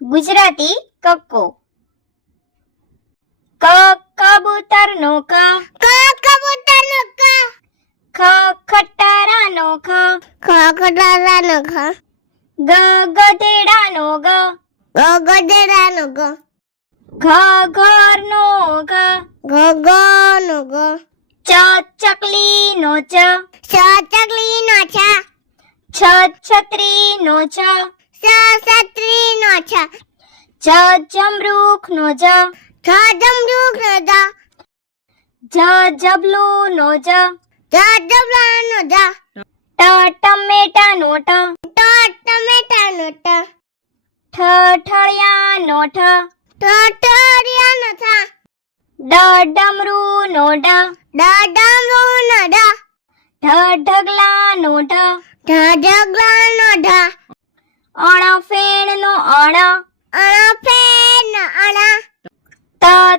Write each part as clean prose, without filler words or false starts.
ગુજરાતી કક્કો. ક કબૂતરનો ક, કબૂતરનો ક, ખ ખટારાનો ખ, ખટારાનો ખ, ગ ગધેડાનો ગ, ગધેડાનો ગ, ઘ ઘરનો ઘ, ગનો ગ, ચ ચકલીનો ચ, ચકલીનો છ, છ છત્રીનો છ, છત્રીનો છ, જ જમરૂખનો જ, જમરૂખનો જ, જબલુનો જ, જબલાનો જ, ટમેટાનો ટ, ટમેટાનો ટ, ઠળિયાનો ઠ, ઠઠરિયાનો થ, ડમરૂનો ડ, ડમરૂનો ડ, ઢગલાનો ઢ, ઢગલાનો ઢ, ફેણનો અણ, ફેરનો અણ,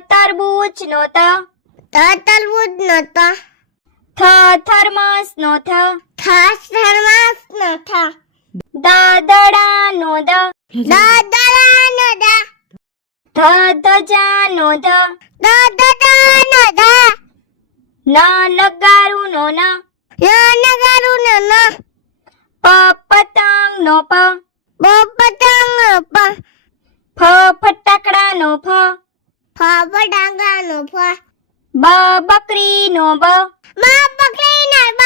તરબૂચનો ત, તરબૂચનો ત, થર્મસનો થ, થર્મસનો થ, દડાનો દ, દડાનો દ, ધજાનો ધ, દડાનો દ, નગારુનો ન, નગારુનો ન, પતંગનો પ, પતંગનો પ, ફટાકડાનો ફ, ફટાકડાનો ફ, બકરીનો બ, બકરીનો બ,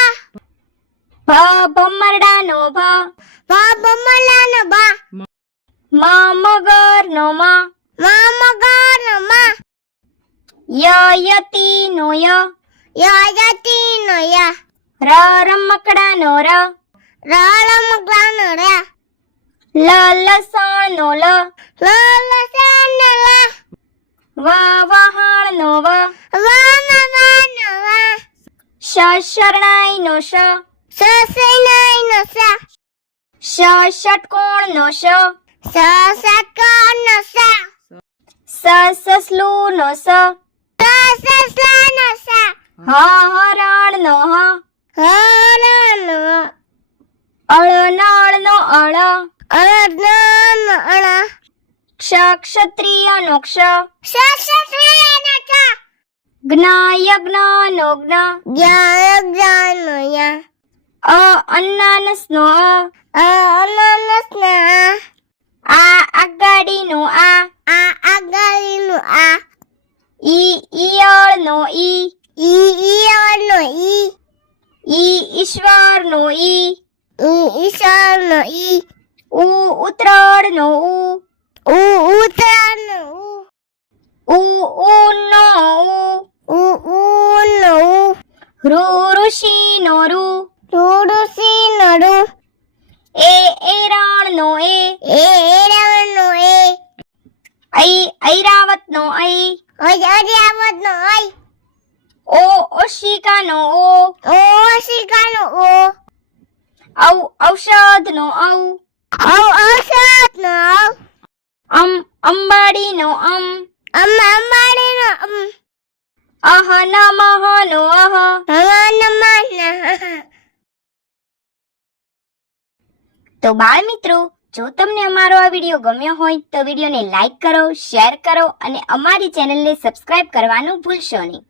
ભમરડાનો ભ, ભમલાનો બ, મગરનો મ, મગરનો મ, યતીનો ય, યતીનો ય, રમકડાનો ર, રમકડાનો ર, લસણનો લ, લસણનો લ, વહાણનો વ, વહાણનો વ, શરણાઈનો શ, સસૈનાઈનો સ, ષટકોણનો શ, સસકોણનો સ, સસલુનો સ, સસલાનો સ, હરણનો હ, હરણનો અળનળનો અળ, અળનો અળ, ક્ષત્રિયનો ક્ષ, ક્ષત્રિયનો ક્ષ, યજ્ઞનો જ્ઞ, યજ્ઞનો ય, અનાનસનો અનાનસનો આગાડીનો આ, આગળનો આ, ઈયળનો ઈ, ઈયળનો ઈશ્વરનો ઈ, ઈશ્વરનો ઈ, ઉત્તરાયણનો ઉત્તરાયણનો ઊનો ઉનો ઋષિનો ઋ, ઋષિનો ઋ, એરણનો એરણનો ઐરાવતનો અર્યાવતનો ઐ, ઓશિકાનો ઓશિકાનો ઓ, ઔષધનો ઔષધનો અંબાડીનો અંબાડીનો નમઃનો નમઃ. તો બાળ મિત્રો, જો તમને અમારો આ વિડીયો ગમ્યો હોય તો વિડીયોને લાઈક કરો, શેર કરો અને અમારી ચેનલને સબસ્ક્રાઇબ કરવાનું ભૂલશો નહીં.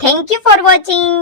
Thank you for watching.